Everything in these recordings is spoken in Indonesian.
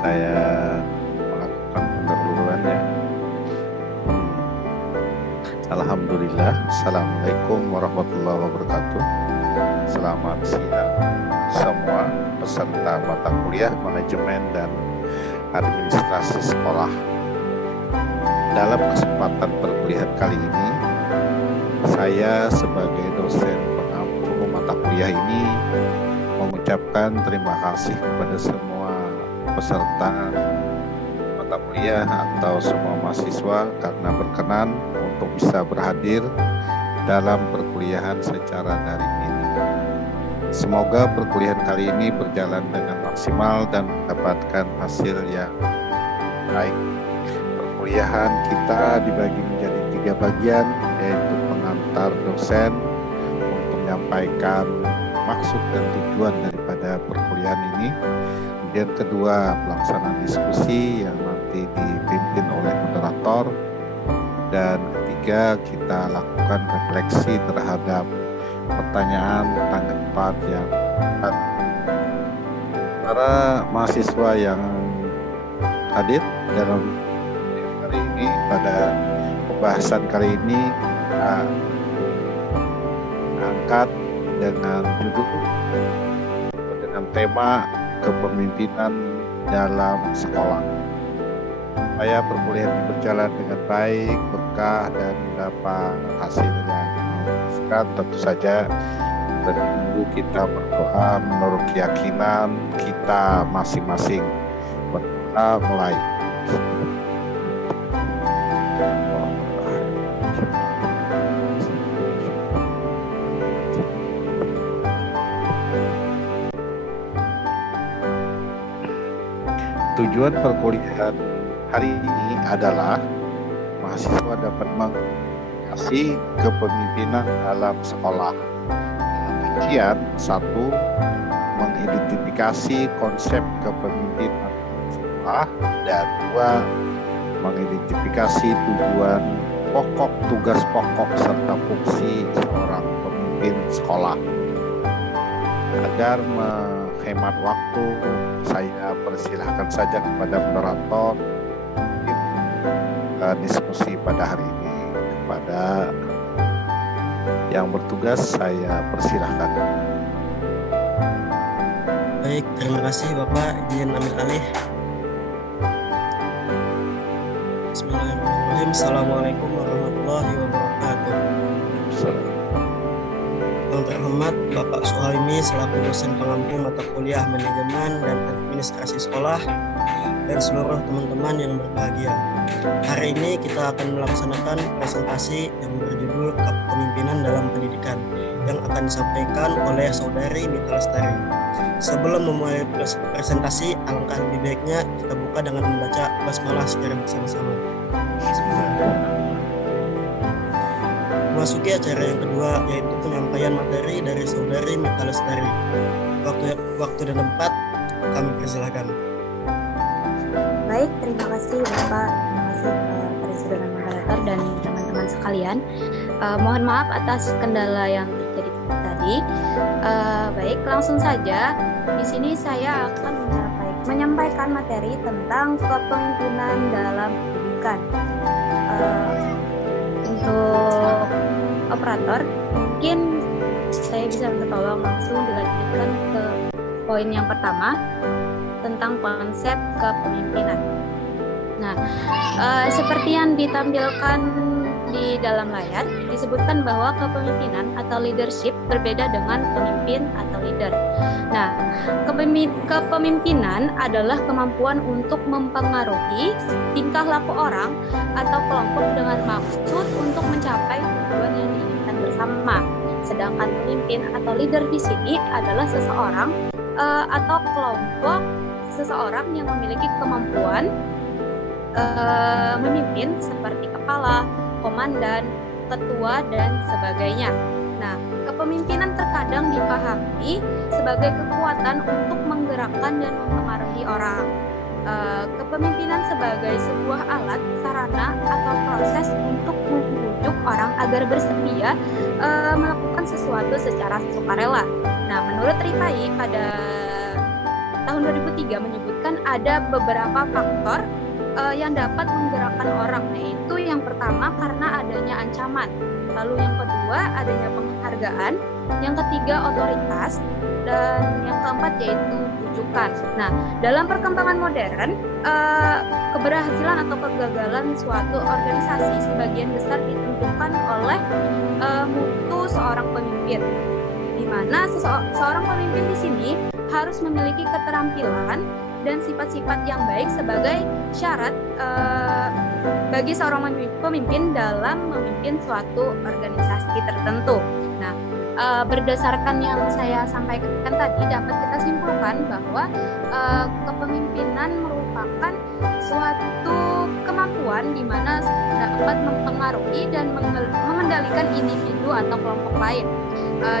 Saya melakukan pendahuluan ya. Alhamdulillah. Assalamualaikum warahmatullahi wabarakatuh. Selamat siang semua peserta mata kuliah manajemen dan administrasi sekolah. Dalam kesempatan perkuliahan kali ini, saya sebagai dosen pengampu mata kuliah ini mengucapkan terima kasih kepada semua peserta mata kuliah atau semua mahasiswa karena berkenan untuk bisa berhadir dalam perkuliahan secara daring ini. Semoga perkuliahan kali ini berjalan dengan maksimal dan mendapatkan hasil yang baik. Perkuliahan kita dibagi menjadi 3 bagian, yaitu pengantar dosen untuk menyampaikan maksud dan tujuan daripada perkuliahan ini. Kemudian kedua, pelaksanaan diskusi yang nanti dipimpin oleh moderator. Dan ketiga, kita lakukan refleksi terhadap pertanyaan tanggapan yang ada. Para mahasiswa yang hadir dalam hari ini, pada pembahasan kali ini kita angkat dengan judul dengan tema kepemimpinan dalam sekolah. Supaya perkuliahan ini berjalan dengan baik, berkah, dan mendapat hasil yang memuaskan, tentu saja dulu kita berdoa menurut keyakinan kita masing-masing. Berdoa mulai. Tujuan perkuliahan hari ini adalah mahasiswa dapat mengkaji kepemimpinan dalam sekolah. Kemudian 1, mengidentifikasi konsep kepemimpinan sekolah, dan 2, mengidentifikasi tujuan pokok, tugas pokok serta fungsi seorang pemimpin sekolah. Agar menghemat waktu, saya persilahkan saja kepada moderator diskusi pada hari ini. Kepada yang bertugas saya persilahkan. Baik, terima kasih Bapak. Izin ambil alih. Bismillahirrahmanirrahim. Assalamualaikum warahmatullahi wabarakatuh. Yang terhormat Bapak Suhaimi selaku dosen pengampu mata kuliah manajemen dan administrasi sekolah, dan seluruh teman-teman yang berbahagia. Hari ini kita akan melaksanakan presentasi yang berjudul Kepemimpinan dalam Pendidikan yang akan disampaikan oleh Saudari Mita Lestari. Sebelum memulai presentasi, alangkah lebih baiknya kita buka dengan membaca basmalah secara bersama-sama. Memasuki acara yang kedua, yaitu penyampaian materi dari Saudari Mita Lestari. Waktu dan tempat kami persilahkan. Baik, terima kasih Bapak, terima kasih kepada saudara moderator dan teman-teman sekalian. Mohon maaf atas kendala yang terjadi tadi. Baik, langsung saja. Di sini saya akan menyampaikan materi tentang kepemimpinan dalam pendidikan. Untuk operator, mungkin saya bisa tertolong langsung dilanjutkan ke poin yang pertama tentang konsep kepemimpinan. Nah, seperti yang ditampilkan di dalam layar, disebutkan bahwa kepemimpinan atau leadership berbeda dengan pemimpin atau leader. Nah, kepemimpinan adalah kemampuan untuk mempengaruhi tingkah laku orang atau kelompok dengan maksud untuk mencapai tujuan yang diinginkan bersama. Sedangkan pemimpin atau leader di sini adalah seseorang atau kelompok seseorang yang memiliki kemampuan memimpin seperti kepala, komandan, ketua, dan sebagainya. Nah, kepemimpinan terkadang dipahami sebagai kekuatan untuk menggerakkan dan mempengaruhi orang. Kepemimpinan sebagai sebuah alat, sarana, atau proses untuk membujuk orang agar bersedia melakukan sesuatu secara sukarela. Nah, menurut Rifai pada tahun 2003 menyebutkan ada beberapa faktor yang dapat menggerakkan orang, yaitu yang pertama karena adanya ancaman, lalu yang kedua adanya penghargaan, yang ketiga otoritas, dan yang keempat yaitu rujukan. Nah, dalam perkembangan modern, keberhasilan atau kegagalan suatu organisasi sebagian besar ditentukan oleh mutu seorang pemimpin, di mana seorang pemimpin di sini harus memiliki keterampilan dan sifat-sifat yang baik sebagai syarat bagi seorang pemimpin dalam memimpin suatu organisasi tertentu. Nah, berdasarkan yang saya sampaikan tadi, dapat kita simpulkan bahwa kepemimpinan merupakan suatu kemampuan di mana dapat mempengaruhi dan mengendalikan individu atau kelompok lain.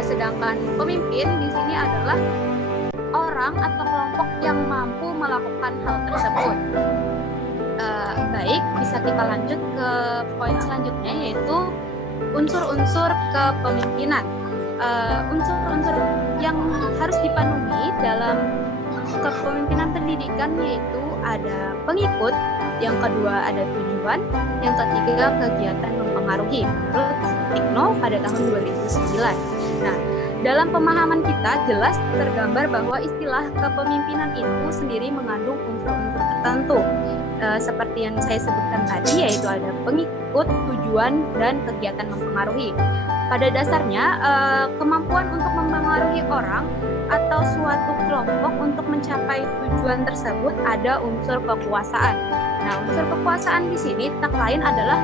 Sedangkan pemimpin di sini adalah orang atau kelompok yang mampu melakukan hal tersebut. Baik, bisa kita lanjut ke poin selanjutnya, yaitu unsur-unsur kepemimpinan. Unsur-unsur yang harus dipenuhi dalam kepemimpinan pendidikan yaitu ada pengikut, yang kedua ada tujuan, yang ketiga kegiatan mempengaruhi menurut Tikno pada tahun 2009. Nah, dalam pemahaman kita jelas tergambar bahwa istilah kepemimpinan itu sendiri mengandung unsur-unsur tertentu. Seperti yang saya sebutkan tadi, yaitu ada pengikut, tujuan, dan kegiatan mempengaruhi. Pada dasarnya, kemampuan untuk mempengaruhi orang atau suatu kelompok untuk mencapai tujuan tersebut ada unsur kekuasaan. Nah, unsur kekuasaan di sini tak lain adalah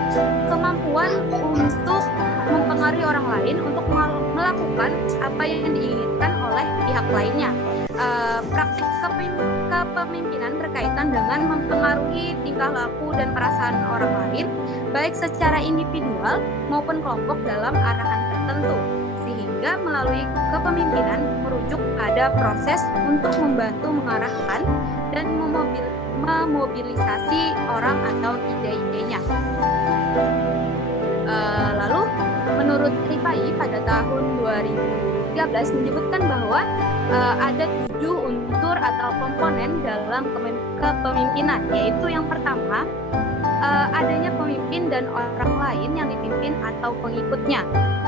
kemampuan untuk mempengaruhi orang lain untuk melakukan apa yang diinginkan oleh pihak lainnya. Praktik kepemimpinan berkaitan dengan mempengaruhi tingkah laku dan perasaan orang lain, baik secara individual maupun kelompok dalam arahan tertentu, sehingga melalui kepemimpinan merujuk pada proses untuk membantu mengarahkan dan memobilisasi orang atau ide-idenya. Lalu menurut Rifai pada tahun 2013 menyebutkan bahwa ada 7 unsur atau komponen dalam kepemimpinan, yaitu yang pertama adanya pemimpin dan orang lain yang dipimpin atau pengikutnya.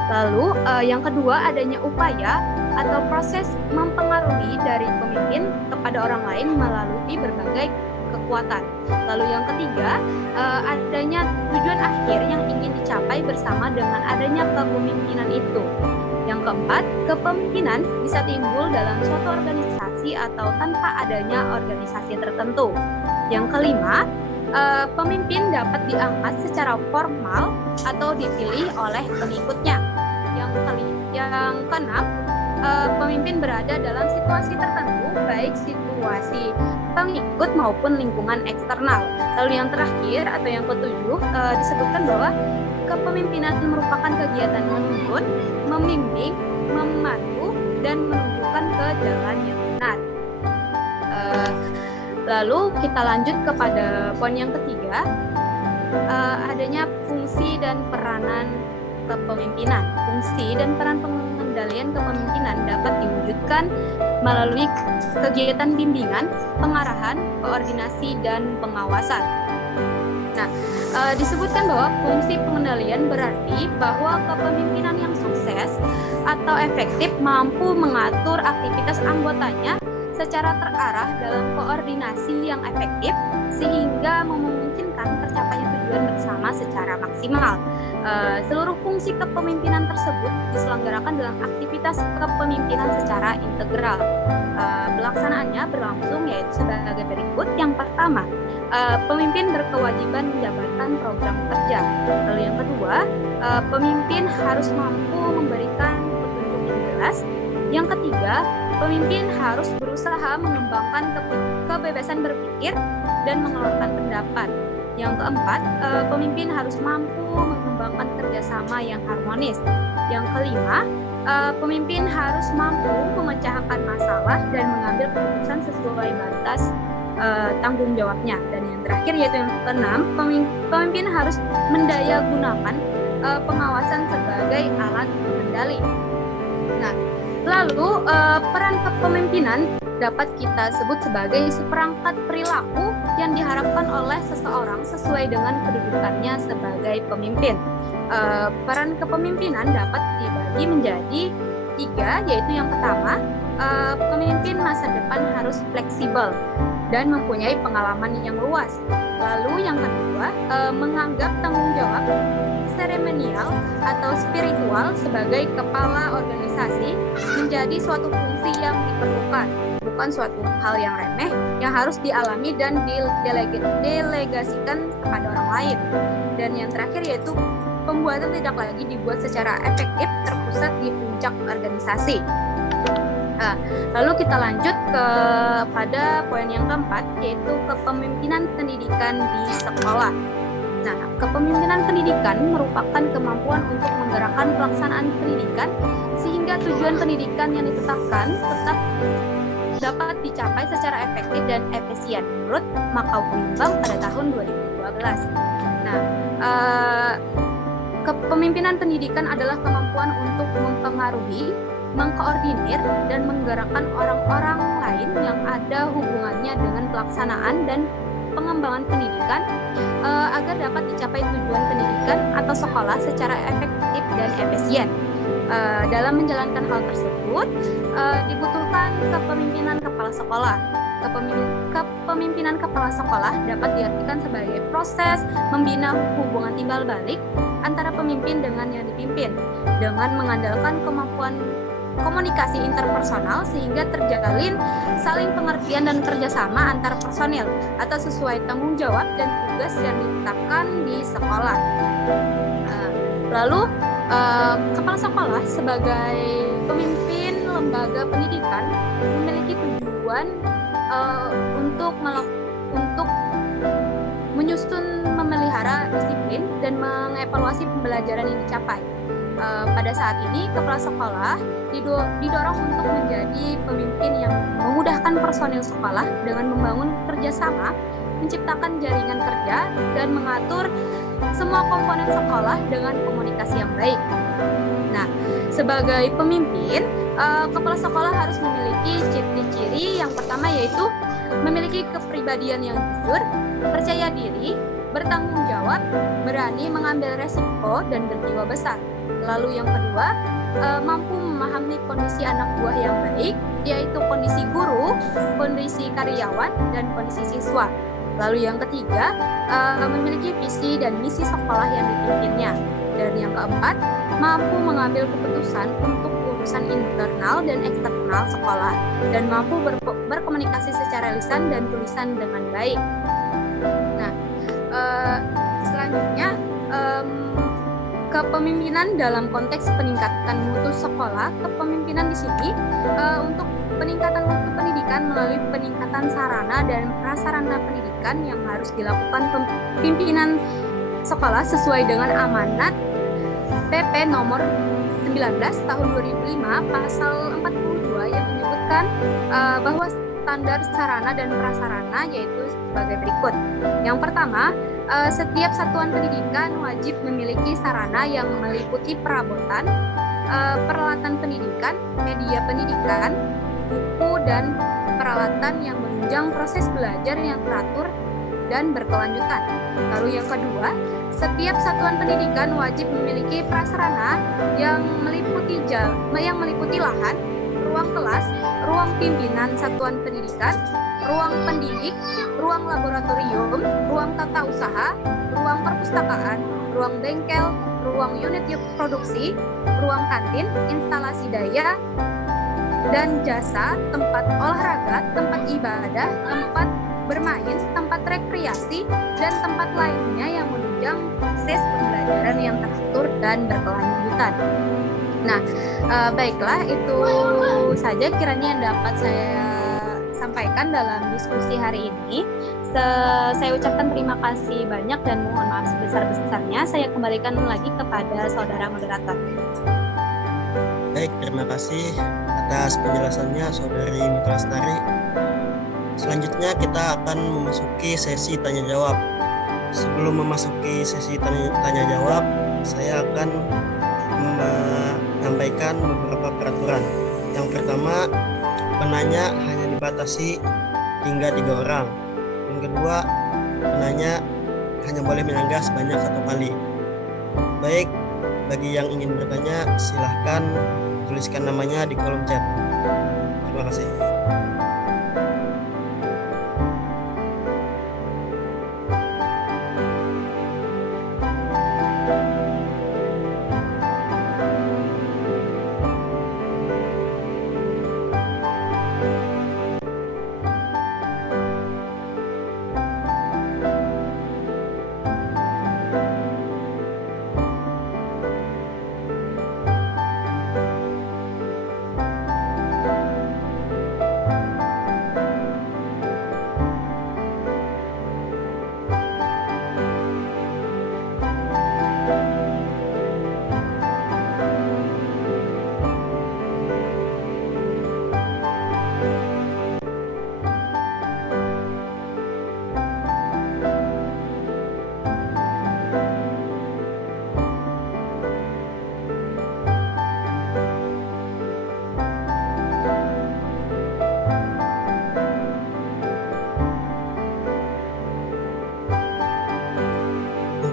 Lalu yang kedua adanya upaya atau proses mempengaruhi dari pemimpin kepada orang lain melalui berbagai kekuatan. Lalu yang ketiga adanya tujuan akhir yang ingin dicapai bersama dengan adanya kepemimpinan itu. Yang keempat, kepemimpinan bisa timbul dalam suatu organisasi atau tanpa adanya organisasi tertentu. Yang kelima, pemimpin dapat diangkat secara formal atau dipilih oleh pengikutnya. Yang keenam, pemimpin berada dalam situasi tertentu, baik situasi pengikut maupun lingkungan eksternal. Lalu yang terakhir atau yang ketujuh, disebutkan bahwa kepemimpinan merupakan kegiatan menuntun, membimbing, memandu, dan menunjukkan ke jalan yang benar. Lalu kita lanjut kepada poin yang ketiga, adanya fungsi dan peranan kepemimpinan. Fungsi dan peran pengendalian kepemimpinan dapat diwujudkan melalui kegiatan bimbingan, pengarahan, koordinasi, dan pengawasan. Nah, disebutkan bahwa fungsi pengendalian berarti bahwa kepemimpinan yang sukses atau efektif mampu mengatur aktivitas anggotanya secara terarah dalam koordinasi yang efektif sehingga memungkinkan tercapainya tujuan bersama secara maksimal. Seluruh fungsi kepemimpinan tersebut diselenggarakan dalam aktivitas kepemimpinan secara integral. Pelaksanaannya berlangsung yaitu sebagai berikut. Yang pertama, pemimpin berkewajiban menjabarkan program kerja. Lalu yang kedua, pemimpin harus mampu memberikan petunjuk yang jelas. Yang ketiga, pemimpin harus berusaha mengembangkan kebebasan berpikir dan mengeluarkan pendapat. Yang keempat, pemimpin harus mampu mengembangkan kerjasama yang harmonis. Yang kelima, pemimpin harus mampu memecahkan masalah dan mengambil keputusan sesuai batas tanggung jawabnya. Dan yang terakhir yaitu yang keenam, pemimpin harus mendayagunakan pengawasan sebagai alat pengendali. Nah, lalu peran kepemimpinan dapat kita sebut sebagai seperangkat perilaku yang diharapkan oleh seseorang sesuai dengan kedudukannya sebagai pemimpin. Peran kepemimpinan dapat dibagi menjadi 3, yaitu yang pertama, pemimpin masa depan harus fleksibel dan mempunyai pengalaman yang luas. Lalu yang kedua, menganggap tanggung jawab seremonial atau spiritual sebagai kepala organisasi menjadi suatu fungsi yang diperlukan, bukan suatu hal yang remeh yang harus dialami dan delegasikan kepada orang lain. Dan yang terakhir yaitu pembuatan tidak lagi dibuat secara efektif terpusat di puncak organisasi. Lalu kita lanjut kepada poin yang keempat, yaitu kepemimpinan pendidikan di sekolah. Nah, kepemimpinan pendidikan merupakan kemampuan untuk menggerakkan pelaksanaan pendidikan sehingga tujuan pendidikan yang ditetapkan tetap dapat dicapai secara efektif dan efisien menurut Makau Bimbang pada tahun 2012. Nah, kepemimpinan pendidikan adalah kemampuan untuk mempengaruhi, mengkoordinir, dan menggerakkan orang-orang lain yang ada hubungannya dengan pelaksanaan dan pengembangan pendidikan agar dapat dicapai tujuan pendidikan atau sekolah secara efektif dan efisien. Dalam menjalankan hal tersebut dibutuhkan kepemimpinan kepala sekolah. Kepemimpinan kepala sekolah dapat diartikan sebagai proses membina hubungan timbal balik antara pemimpin dengan yang dipimpin dengan mengandalkan kemampuan komunikasi interpersonal sehingga terjalin saling pengertian dan kerjasama antar personil atau sesuai tanggung jawab dan tugas yang ditetapkan di sekolah. Lalu kepala sekolah sebagai pemimpin lembaga pendidikan memiliki tujuan untuk menyusun, memelihara disiplin dan mengevaluasi pembelajaran yang dicapai. Pada saat ini, kepala sekolah didorong untuk menjadi pemimpin yang memudahkan personil sekolah dengan membangun kerjasama, menciptakan jaringan kerja, dan mengatur semua komponen sekolah dengan komunikasi yang baik. Nah, sebagai pemimpin, kepala sekolah harus memiliki ciri-ciri yang pertama yaitu memiliki kepribadian yang jujur, percaya diri, bertanggung jawab, berani mengambil resiko, dan berjiwa besar. Lalu yang kedua, mampu memahami kondisi anak buah yang baik, yaitu kondisi guru, kondisi karyawan, dan kondisi siswa. Lalu yang ketiga, memiliki visi dan misi sekolah yang dipimpinnya. Dan yang keempat, mampu mengambil keputusan untuk urusan internal dan eksternal sekolah, dan mampu berkomunikasi secara lisan dan tulisan dengan baik. Nah, selanjutnya, kepemimpinan dalam konteks peningkatan mutu sekolah. Kepemimpinan di sini untuk peningkatan mutu pendidikan melalui peningkatan sarana dan prasarana pendidikan yang harus dilakukan pimpinan sekolah sesuai dengan amanat PP nomor 19 tahun 2005 pasal 42 yang menyebutkan bahwa standar sarana dan prasarana yaitu sebagai berikut. Yang pertama, setiap satuan pendidikan wajib memiliki sarana yang meliputi perabotan, peralatan pendidikan, media pendidikan, buku, dan peralatan yang menunjang proses belajar yang teratur dan berkelanjutan. Lalu yang kedua, setiap satuan pendidikan wajib memiliki prasarana yang meliputi lahan, ruang kelas, ruang pimpinan satuan pendidikan, ruang pendidik, ruang laboratorium, ruang tata usaha, ruang perpustakaan, ruang bengkel, ruang unit produksi, ruang kantin, instalasi daya dan jasa, tempat olahraga, tempat ibadah, tempat bermain, tempat rekreasi, dan tempat lainnya yang menunjang proses pembelajaran yang teratur dan berkelanjutan. Nah, baiklah, itu saja kiranya yang dapat saya sampaikan dalam diskusi hari ini. Saya ucapkan terima kasih banyak dan mohon maaf sebesar-besarnya. Saya kembalikan lagi kepada saudara moderator. Baik, terima kasih atas penjelasannya Saudari Mitra Lestari. Selanjutnya kita akan memasuki sesi tanya jawab. Sebelum memasuki sesi tanya jawab, saya akan menyampaikan beberapa peraturan. Yang pertama, penanya hanya dibatasi hingga 3 orang. Yang kedua, penanya hanya boleh menyanggah sebanyak 1 kali. Baik, bagi yang ingin bertanya, silahkan tuliskan namanya di kolom chat. Terima kasih.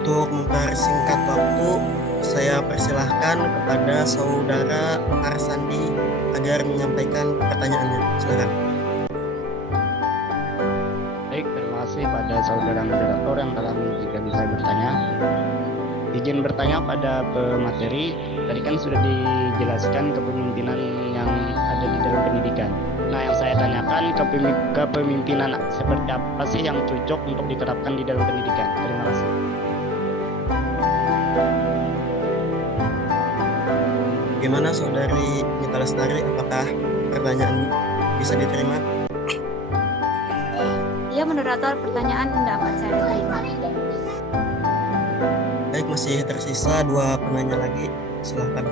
Untuk mempersingkat waktu, saya persilahkan kepada Saudara Arsandi agar menyampaikan pertanyaannya. Silakan. Baik, terima kasih pada saudara moderator yang telah mengizinkan saya bertanya. Izin bertanya pada pemateri, tadi kan sudah dijelaskan kepemimpinan yang ada di dalam pendidikan. Nah, yang saya tanyakan, kepemimpinan seperti apa sih yang cocok untuk diterapkan di dalam pendidikan? Terima kasih. Bagaimana Saudari Nita Lestari, apakah pertanyaan bisa diterima? Ya, moderator, pertanyaan dapat saya terima. Baik, masih tersisa 2 penanya lagi. Silakan.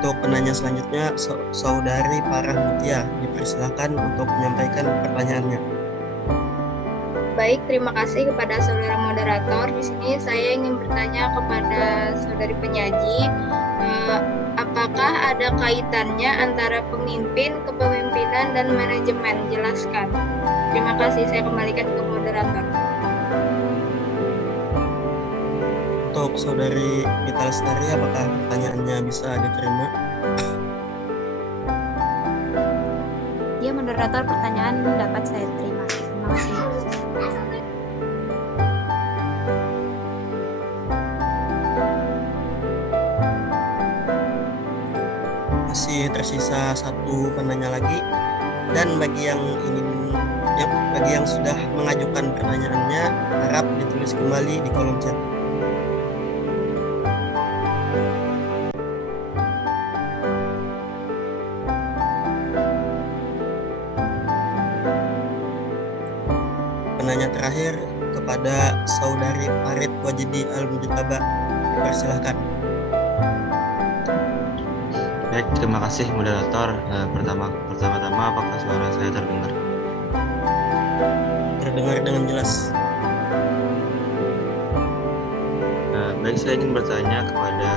Untuk penanya selanjutnya, Saudari Farah Mutia, dipersilakan untuk menyampaikan pertanyaannya. Baik, terima kasih kepada saudara moderator. Di sini saya ingin bertanya kepada saudari penyaji, apakah ada kaitannya antara pemimpin, kepemimpinan, dan manajemen? Jelaskan. Terima kasih, saya kembalikan ke moderator. Untuk Saudari Nita Lestari, apakah pertanyaannya bisa diterima? Ya, moderator, pertanyaan dapat saya terima. Terima kasih. Masih tersisa 1 penanya lagi, dan bagi yang sudah mengajukan pertanyaannya, harap ditulis kembali di kolom chat. Penanya terakhir kepada Saudari Farid Wajidi Al-Mujtaba, dipersilahkan. Baik, terima kasih moderator. Pertama-tama apakah suara saya terdengar? Terdengar dengan jelas. Baik, saya ingin bertanya kepada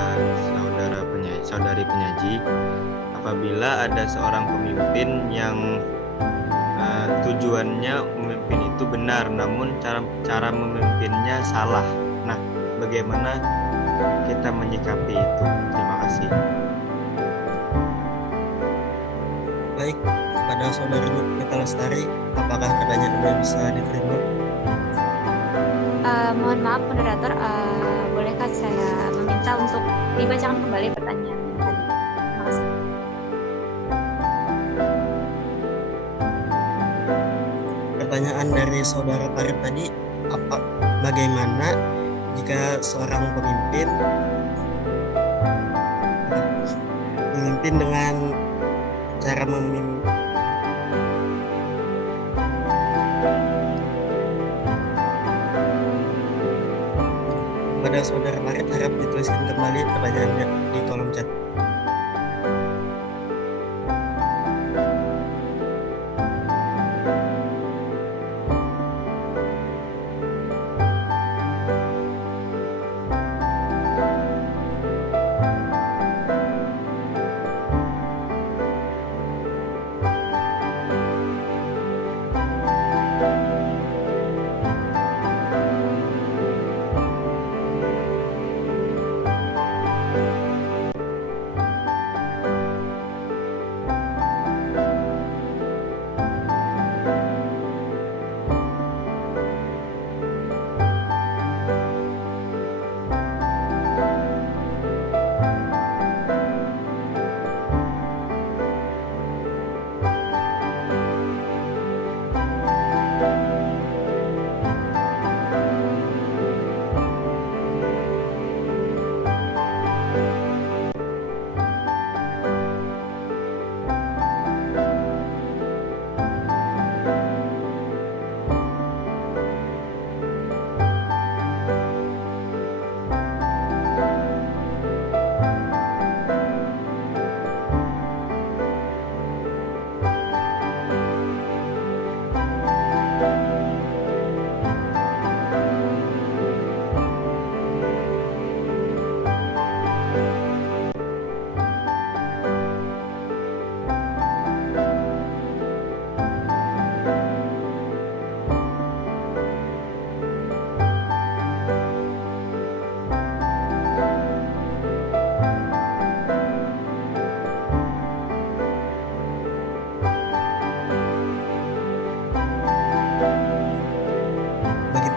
saudari penyaji, apabila ada seorang pemimpin yang tujuannya memimpin itu benar, namun cara memimpinnya salah. Nah, bagaimana kita menyikapi itu? Terima kasih. Baik, kepada Saudari Nita Lestari, apakah pertanyaannya bisa diterima? Mohon maaf, moderator, bolehkah saya meminta untuk dibacakan kembali pertanyaan yang tadi? Terima kasih. Pertanyaan dari Saudara Farid tadi, bagaimana jika seorang pemimpin dengan cara memimpin pada Saudara Farid, harap dituliskan kembali pertanyaannya di kolom chat.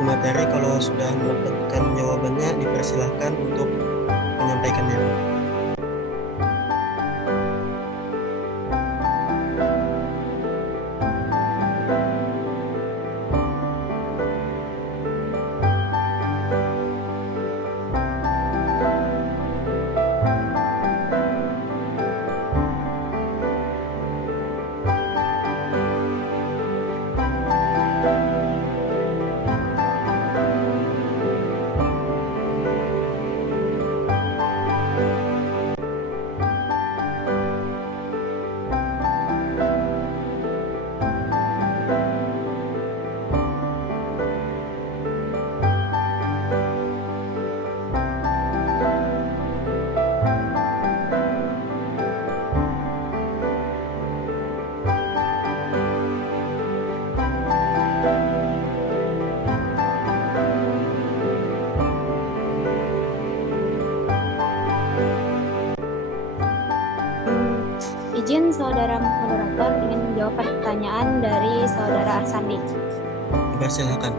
Materi kalau sudah mendapatkan jawabannya dipersilahkan untuk menyampaikannya. Izin saudara moderator ingin menjawab pertanyaan dari saudara Arsandi. Dipersilakan.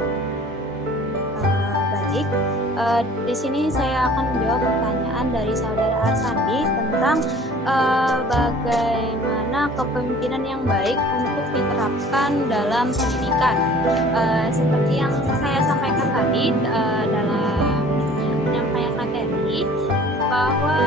Baik, di sini saya akan menjawab pertanyaan dari saudara Arsandi tentang bagaimana kepemimpinan yang baik untuk diterapkan dalam pendidikan. Seperti yang saya sampaikan tadi dalam penyampaian materi, bahwa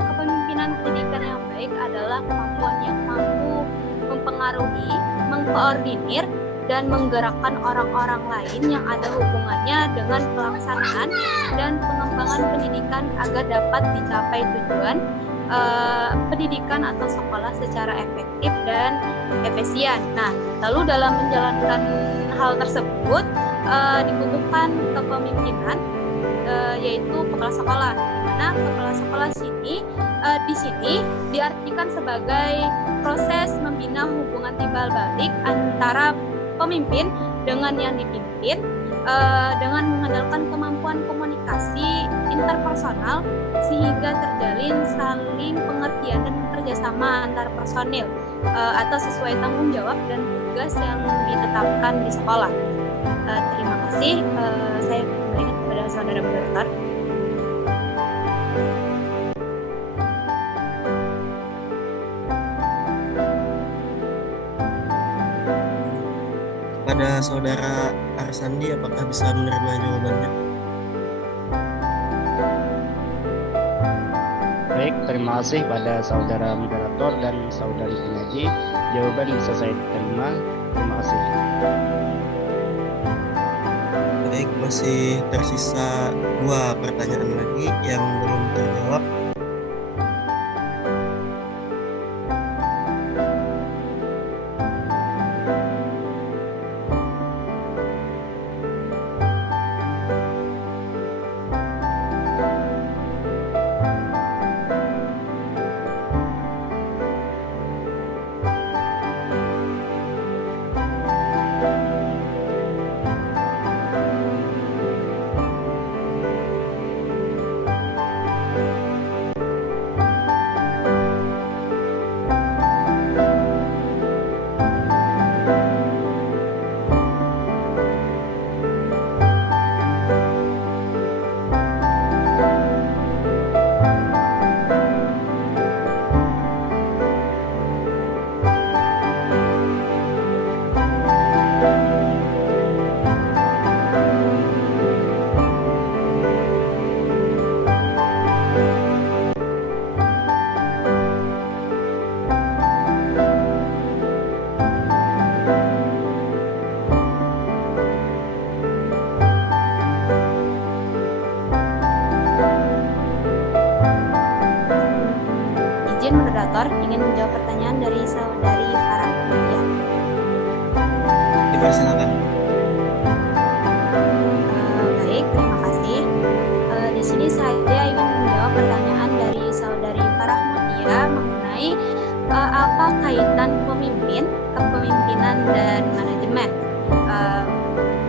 kepemimpinan pendidikan yang baik adalah kemampuan yang mampu mempengaruhi, mengkoordinir, dan menggerakkan orang-orang lain yang ada hubungannya dengan pelaksanaan dan pengembangan pendidikan agar dapat dicapai tujuan pendidikan atau sekolah secara efektif dan efisien. Nah, lalu dalam menjalankan hal tersebut dibutuhkan kepemimpinan yaitu kepala sekolah, di mana kepala sekolah di sini diartikan sebagai proses membina hubungan timbal balik antara pemimpin dengan yang dipimpin dengan mengandalkan kemampuan komunikasi interpersonal sehingga terjalin saling pengertian dan kerjasama antar personil atau sesuai tanggung jawab dan tugas yang ditetapkan di sekolah. Terima kasih. Saya kembalikan kepada saudara moderator. Pada saudara Arsandi, apakah bisa menerima jawabannya? Baik, terima kasih pada saudara moderator dan saudari penyaji. Jawaban bisa saya terima. Terima kasih. Baik, masih tersisa 2 pertanyaan lagi yang belum terjawab. Izin moderator ingin menjawab pertanyaan dari saudari Farah Mutia. Dipersilakan. Baik, terima kasih. Di sini saya ingin menjawab pertanyaan dari saudari Farah Mutia mengenai apa kaitan pemimpin, kepemimpinan dan manajemen.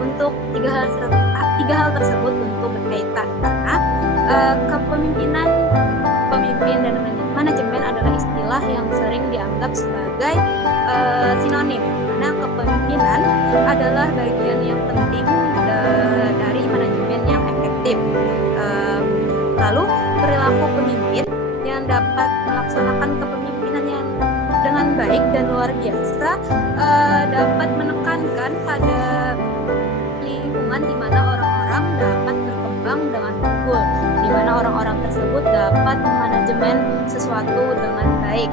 Untuk tiga hal tersebut tentu berkaitan karena kepemimpinan, pemimpin dan manajemen adalah istilah yang sering dianggap sebagai sinonim, karena kepemimpinan adalah bagian yang penting dari manajemen yang efektif. Lalu perilaku pemimpin yang dapat melaksanakan kepemimpinan yang dengan baik dan luar biasa dapat menekankan pada lingkungan di mana orang-orang dapat berkembang dengan unggul, di mana orang-orang tersebut dapat memanajemen sesuatu dengan baik.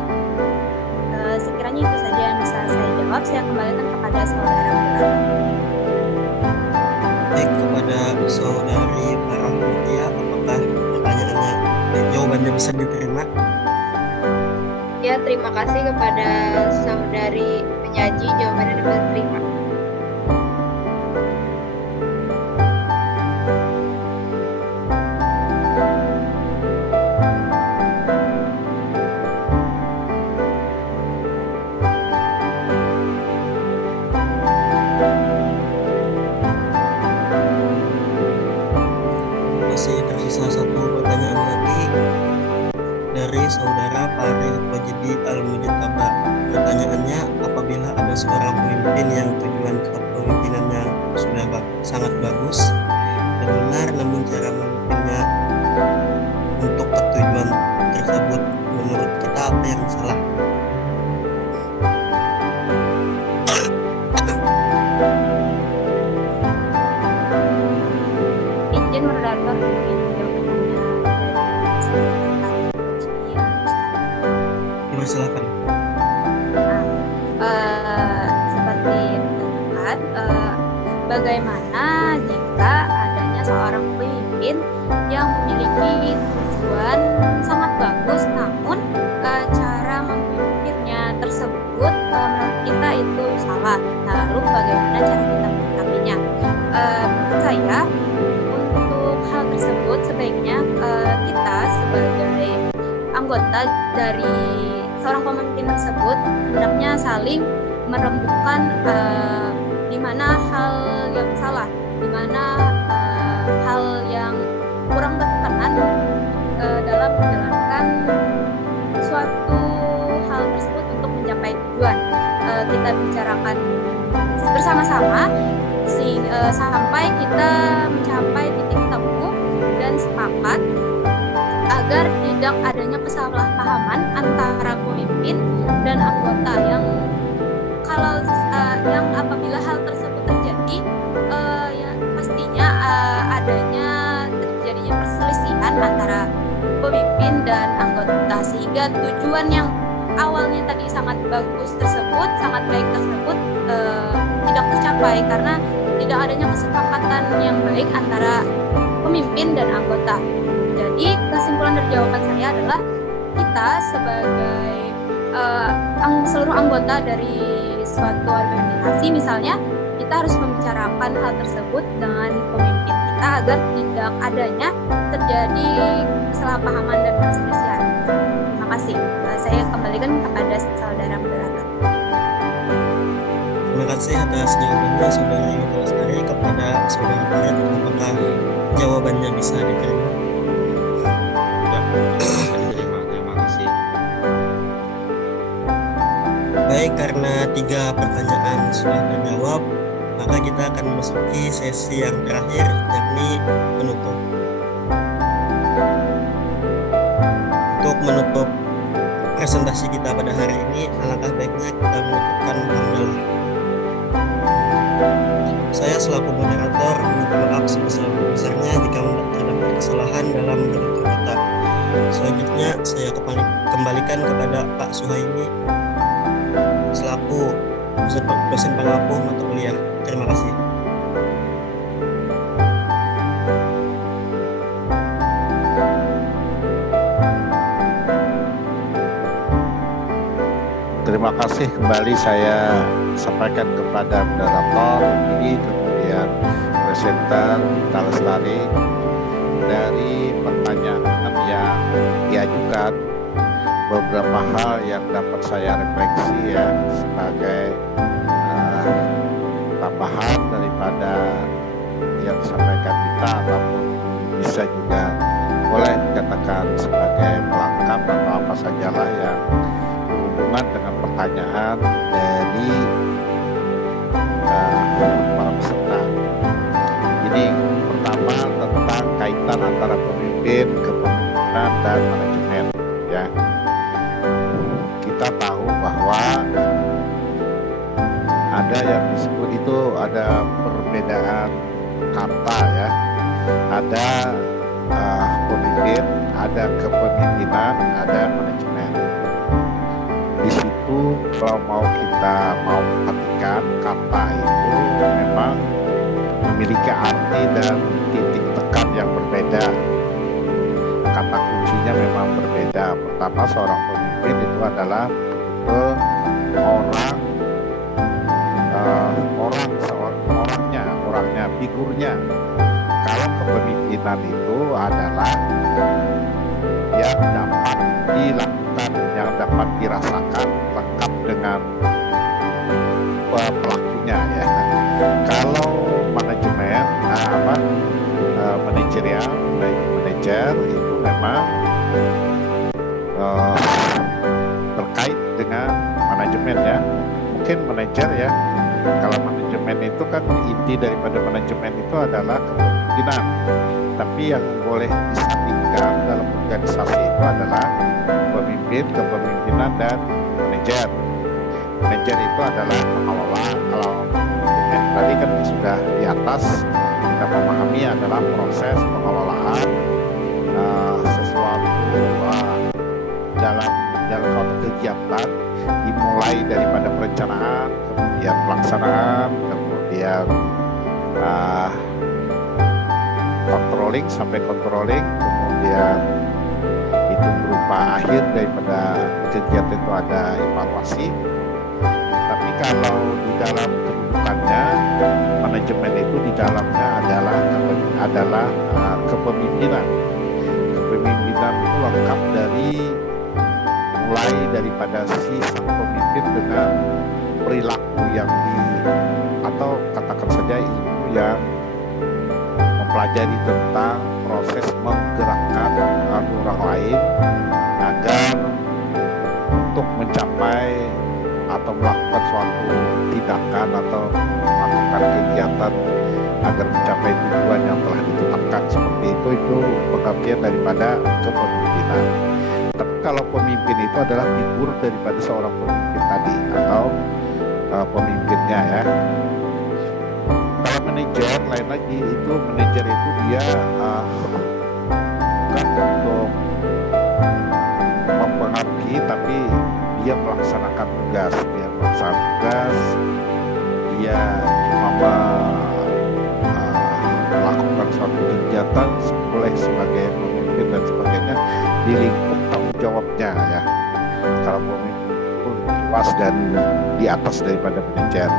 Sekiranya itu saja yang bisa saya jawab. Saya kembalikan kepada saudara moderator. Baik, kepada saudari Farah Mutia, apakah jawabannya bisa diterima? Ya, terima kasih kepada saudari penyaji, jawabannya dapat diterima. Masih tersisa 1 pertanyaan lagi dari saudara Farid Wajidi Al-Mujtaba. Pertanyaannya, apabila ada seorang pemimpin yang tujuan kepemimpinannya sudah sangat bagus dan benar, namun cara memimpinnya untuk ketujuan tersebut menurut kita apa yang salah? Izin moderator ingin menjawab pertanyaan dari Dipersilakan. seperti dikatakan, bagaimana jika adanya seorang pemimpin yang memiliki tujuan sangat bagus, namun cara memimpinnya tersebut menurut kita itu salah. Lalu bagaimana cara kita menyikapinya? Menurut saya, untuk hal tersebut sebaiknya kita sebagai anggota dari seorang pemimpin tersebut hendaknya saling merembukan di mana hal yang salah, di mana hal yang kurang berkenan dalam menjalankan suatu hal tersebut untuk mencapai tujuan. Kita bicarakan bersama-sama sampai kita mencapai titik temu dan sepakat agar tidak adanya kesalahpahaman antara pemimpin dan anggota yang apabila hal tersebut terjadi ya pastinya terjadinya perselisihan antara pemimpin dan anggota, sehingga tujuan yang awalnya tadi sangat bagus tersebut, sangat baik tersebut tidak tercapai karena tidak adanya kesepakatan yang baik antara pemimpin dan anggota. Jadi kesimpulan dari jawaban saya adalah kita sebagai seluruh anggota dari suatu organisasi misalnya, kita harus membicarakan hal tersebut dengan pemimpin kita agar tidak adanya terjadi kesalahpahaman dan perselisihan. Terima kasih. Saya kembalikan kepada saudara moderator. Terima kasih atas jawabannya Saudara Yudha Lestari. Kepada Saudara Farid, apakah jawabannya bisa diterima? Terima kasih. Baik, karena 3 pertanyaan sudah terjawab, maka kita akan memasuki sesi yang terakhir, yakni penutup. Untuk menutup presentasi kita pada hari ini, alangkah baiknya kita menutupkan hamdalah. Saya selaku moderator meminta maaf sebesar-besarnya jika terdapat kesalahan dalam menutur kata. Selanjutnya saya kembalikan kepada Pak Suhaimi selaku dosen pengampu mata kuliah. Terima kasih. Terima kasih kembali saya sampaikan kepada moderator ini, kemudian presenter Yudha Lestari. Dari pertanyaan yang diajukan, beberapa hal yang dapat saya refleksi ya sebagai tambahan daripada yang disampaikan kita, ataupun bisa juga boleh dikatakan sebagai pelengkap atau apa sajalah yang berhubungan dengan pertanyaan dari para peserta. Ini pertama tentang kaitan antara pemimpin, kepemimpinan, dan manajemen. Ya, kita tahu bahwa ada yang disebut itu ada perbedaan kata ya. Ada pemimpin, ada kepemimpinan, ada manajemen. Di situ kalau kita mau perhatikan, kata itu memang memiliki arti dan titik tekan yang berbeda. Kata kuncinya memang berbeda. Pertama, seorang pemimpin itu adalah orangnya, figurnya. Kalau kepemimpinan itu adalah yang dapat dilakukan, yang dapat dirasakan lengkap dengan pelakunya ya. Kalau manajemen, manajerial, manajer itu memang terkait dengan manajemen ya. Mungkin manajer ya. Kalau manajemen itu kan inti daripada manajemen itu adalah kepemimpinan. Tapi yang boleh disandingkan dalam organisasi itu adalah pemimpin, kepemimpinan, dan manajer. Manajer itu adalah pengelola. Kalau manajemen tadi kan sudah di atas, kita memahami adalah proses pengelolaan sesuatu dalam suatu kegiatan, dimulai daripada perencanaan, kemudian pelaksanaan, kemudian controlling, kemudian itu berupa akhir daripada kegiatan itu ada evaluasi. Tapi kalau di dalam kedudukannya, manajemen itu di dalamnya adalah kepemimpinan. Kepemimpinan itu lengkap mulai daripada si sang pemimpin dengan perilaku atau katakan saja ilmu yang mempelajari tentang proses menggerakkan orang lain agar untuk mencapai atau melakukan suatu tindakan atau melakukan kegiatan agar mencapai tujuan yang telah ditetapkan. Seperti itu pengertian daripada kepemimpinan. Tapi kalau pemimpin itu adalah figur daripada seorang pemimpin tadi atau pemimpinnya ya. Kalau manajer lain lagi, itu manajer itu dia bukan untuk mempengaruhi, tapi dia melaksanakan tugas. Dia cuma kita boleh sebagai pemimpin dan sebagainya di lingkup tanggung jawabnya ya. Kalau pemimpin itu luas dan di atas daripada manajer.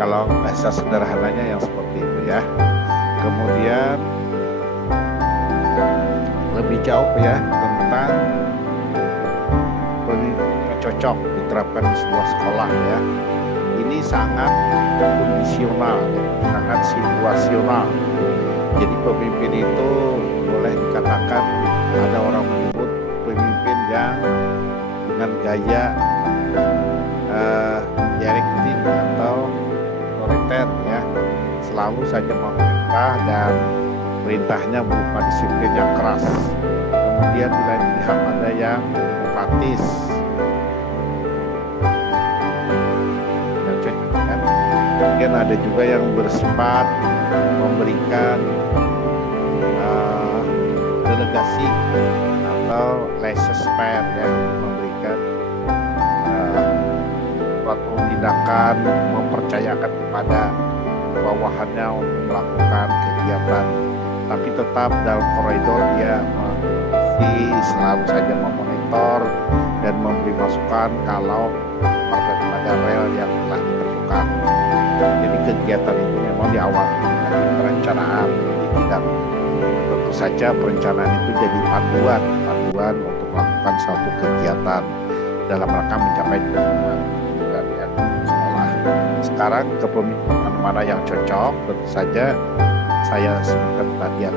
Kalau bahasa sederhananya yang seperti itu ya. Kemudian lebih jauh ya tentang pemimpin yang cocok diterapkan di sebuah sekolah ya. Ini sangat kondisional, sangat situasional. Jadi pemimpin itu boleh dikatakan ada orang menyebut pemimpin yang dengan gaya directing atau otoriter ya, selalu saja memerintah dan perintahnya berupa disiplin yang keras. Kemudian di lain pihak ada yang demokratis. Kemudian ada juga yang bersifat memberikan delegasi atau laissez-faire ya, memberikan suatu tindakan, mempercayakan kepada bawahannya untuk melakukan kegiatan, tapi tetap dalam koridor dia selalu saja memonitor dan memberi masukan kalau daripada rel yang telah ditentukan. Jadi kegiatan itu memang diawali dari perencanaan, jadi tidak tentu saja perencanaan itu jadi panduan untuk melakukan suatu kegiatan dalam rangka mencapai tujuan sekolah. Sekarang kepemimpinan mana yang cocok, tentu saja saya sebutkan tadi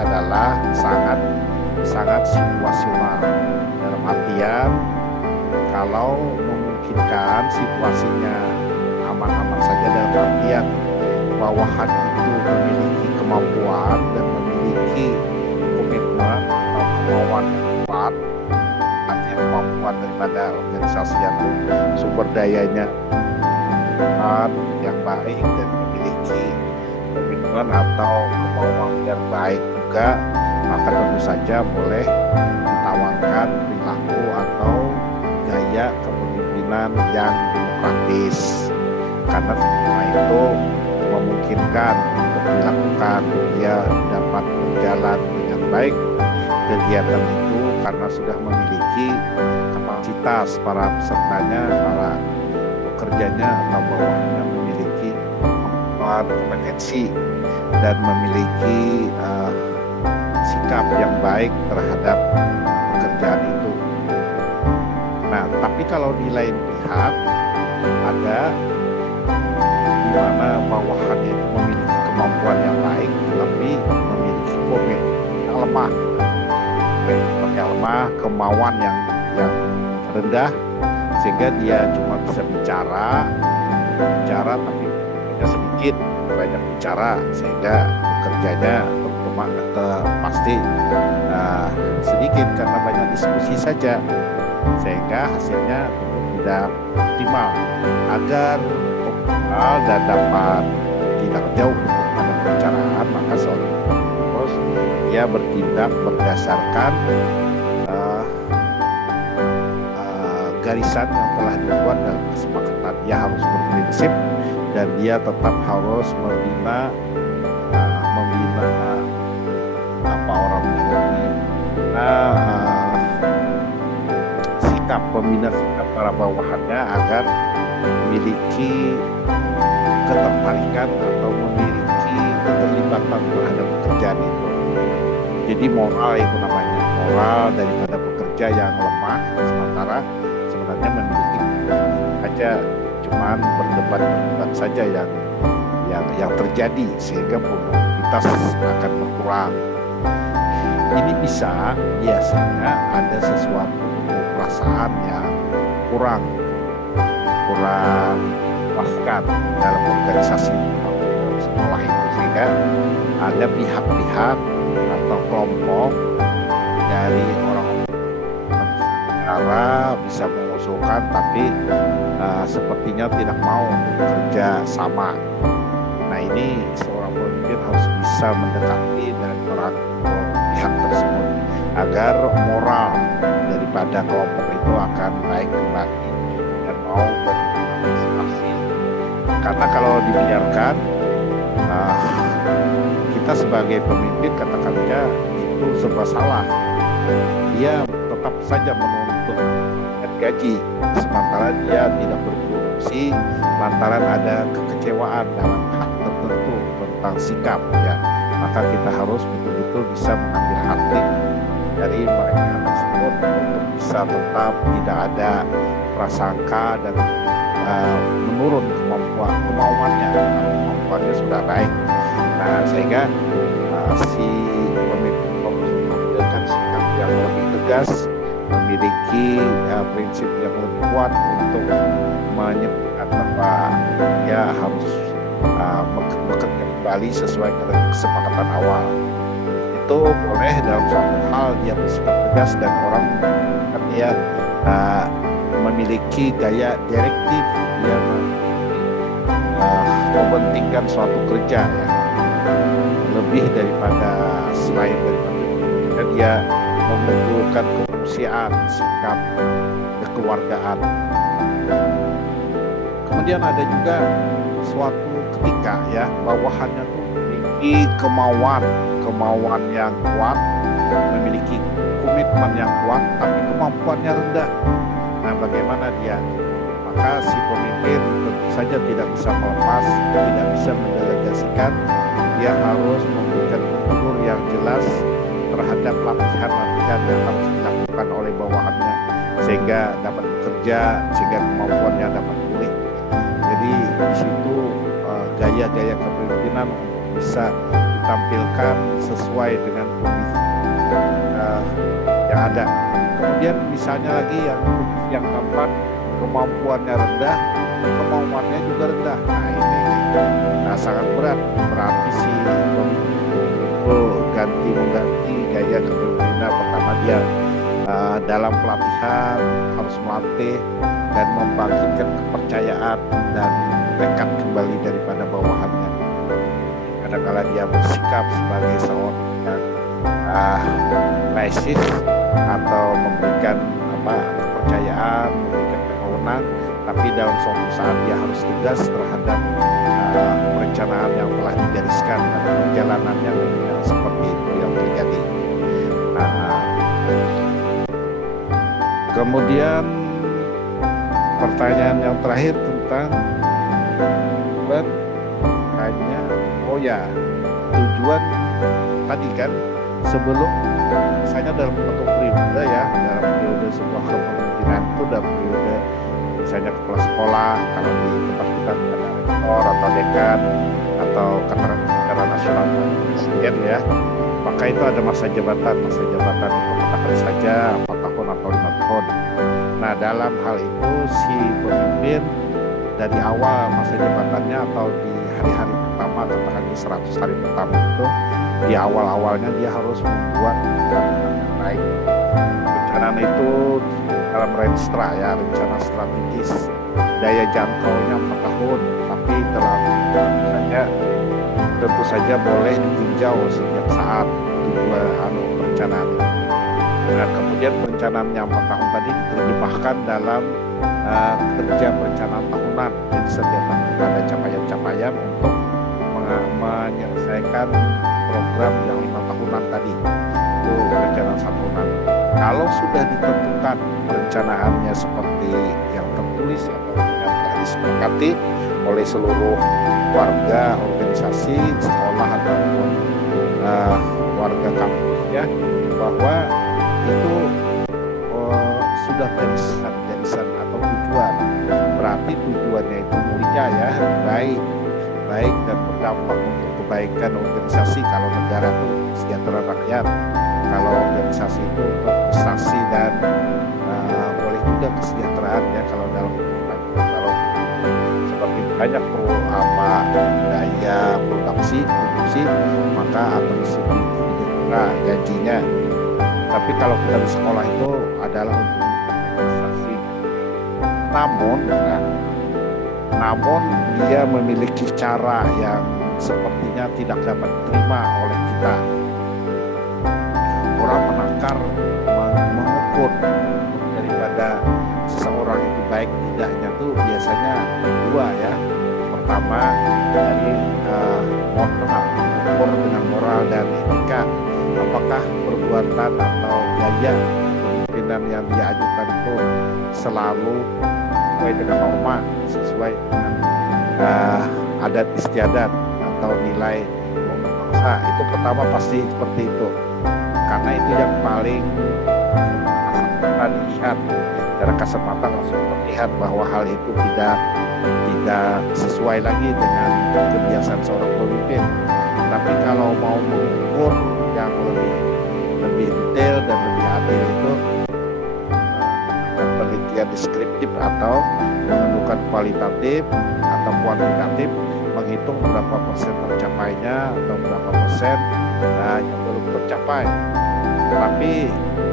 adalah sangat situasional, dalam artian kalau memungkinkan situasinya aman-aman saja, dalam artian bawahan itu memiliki kemampuan dan memiliki komitmen atau kemauan yang kuat, artinya kemampuan daripada organisasi itu sumber dayanya yang baik dan memiliki komitmen atau kemauan yang baik juga, maka tentu saja boleh ditawarkan perilaku atau gaya kepemimpinan yang demokratis, karena semua itu memungkinkan untuk dilakukan. Dia dapat berjalan dengan baik kegiatan itu karena sudah memiliki kapasitas para pesertanya, para pekerjanya atau bawahnya memiliki kompetensi dan memiliki sikap yang baik terhadap pekerjaan itu. Nah, tapi kalau di lain pihak ada di mana bawahannya itu memiliki kemampuan yang baik, tapi memiliki komitmen yang lemah, kemauan yang rendah, sehingga dia cuma bisa bicara tapi sedikit, banyak bicara, sehingga bekerjanya pasti sedikit karena banyak diskusi saja, sehingga hasilnya tentu tidak optimal. Agar optimal dan dapat tidak jauh daripada perencanaan, maka seorang terus dia bertindak berdasarkan garisan yang telah dibuat dalam kesepakatan. Dia harus berprinsip dan dia tetap harus membina membina sikap para bawahannya agar memiliki ketertarikan atau memiliki keterlibatan terhadap pekerjaan itu. Jadi moral itu namanya, moral daripada pekerja yang lemah, sementara sebenarnya memiliki aja cuman berdebat saja yang terjadi, sehingga produktivitas akan berkurang. Ini biasanya ada sesuatu perasaan yang kurang puaskan dalam organisasi sekolah itu, sehingga ada pihak-pihak atau kelompok dari orang bisa mengusulkan tapi sepertinya tidak mau bekerja sama. Nah, ini seorang pemimpin harus bisa mendekati dan merangkul pihak tersebut agar moral daripada kelompok itu akan baik kembali dan mau berpartisipasi. Karena kalau dibiarkan kita kita sebagai pemimpin katakannya itu serba salah. Dia tetap saja menuntut gaji, sementara dia tidak berfungsi lantaran ada kekecewaan dalam hal tertentu tentang sikap ya. Maka kita harus betul-betul bisa mengambil hati dari mereka tersebut untuk bisa tetap tidak ada prasangka dan menurun kemauannya. Kemauannya sudah baik. Nah, sehingga si pemimpin harus mengambilkan sikap yang lebih tegas, memiliki prinsip yang lebih kuat untuk menyebutkan bahwa dia harus bekerja kembali sesuai dengan kesepakatan awal. Itu boleh dalam suatu hal dia bersikap tegas dan orang kan dia memiliki gaya direktif, dia mementingkan suatu kerja ya, lebih daripada selain daripada dan dia menunjukkan kemanusiaan, sikap kekeluargaan. Kemudian ada juga suatu ketika ya bawahannya tuh memiliki kemauan yang kuat, memiliki komitmen yang kuat, tapi kemampuannya rendah. Nah, bagaimana dia? Maka si pemimpin tentu saja tidak bisa melepas, tidak bisa mendelegasikan. Dia harus memberikan unsur yang jelas terhadap latihan-latihan yang harus dilakukan oleh bawahannya sehingga dapat bekerja, sehingga kemampuannya dapat pulih. Jadi di situ gaya-gaya kepemimpinan bisa ditampilkan sesuai dengan kondisi yang ada. Kemudian misalnya lagi yang keempat, kemampuannya rendah, kemauannya juga rendah. Nah ini sangat berat, berarti si ganti mengganti gaya kepemimpinan. Pertama dia dalam pelatihan harus melatih dan membangkitkan kepercayaan dan tekad kembali daripada bawahannya. Kadang-kala dia bersikap sebagai seorang yang laisis atau memberikan kepercayaan, memberikan kewenangan, tapi dalam suatu saat dia harus tegas terhadap perencanaan yang telah digariskan dan perjalanannya yang seperti itu yang terjadi. Nah, kemudian pertanyaan yang terakhir tentang tujuan hanya tujuan tadi kan sebelum misalnya dalam bentuk periode ya, dalam periode sebuah kepemimpinan itu dalam periode misalnya kepala sekolah, kalau di tempat kita ada rektor atau dekan atau katakan secara nasional presiden ya, maka itu ada masa jabatan itu katakan saja 4 tahun atau 5 tahun. Nah, dalam hal itu si pemimpin dari awal masa jabatannya atau di hari-hari pertama atau di 100 hari pertama itu, di awal-awalnya dia harus membuat rencana yang baik. Rencana itu dalam renstra ya, rencana strategis, daya jangkaunya 4 tahun, tapi dalam tentu saja boleh ditinjau setiap saat tujuan perencanaan. Nah, kemudian perencanaannya 4 tahun tadi diterjemahkan dalam kerja perencanaan tahunan. Jadi setiap tahun ada capaian-capaian untuk menyelesaikan program yang 5 tahunan tadi. Itu perencanaan tahunan. Kalau sudah ditentukan perencanaannya seperti yang tertulis atau yang telah disepakati oleh seluruh warga, organisasi, sekolah ataupun warga kampus ya, bahwa itu sudah garisan atau tujuan, berarti tujuannya itu mulia ya, baik dan berdampak untuk kebaikan organisasi. Kalau negara itu sejahtera rakyat, kalau organisasi itu untuk prestasi dan boleh juga kesejahteraan ya, kalau dalam kalau seperti banyak daya produksi maka akan sejahtera gajinya. Tapi kalau kita di sekolah itu adalah untuk prestasi. Namun dia memiliki cara yang sepertinya tidak dapat diterima oleh kita. Orang menakar, mengukur daripada seseorang itu baik tidaknya tuh biasanya dua ya. Pertama dari modal mengukur dengan moral dan etika. Apakah perbuatan atau gaya kepemimpinan yang diajukan itu selalu sesuai dengan norma, sesuai dengan adat istiadat atau nilai bangsa. Itu pertama pasti seperti itu, karena itu yang paling kita lihat secara kasat mata, langsung terlihat bahwa hal itu tidak sesuai lagi dengan kebiasaan seorang pemimpin. Tapi kalau mau mengukur yang lebih detail dan lebih adil itu penelitian deskriptif atau menentukan kualitatif atau kuantitatif, menghitung berapa persen tercapainya atau berapa persen yang belum tercapai. Tapi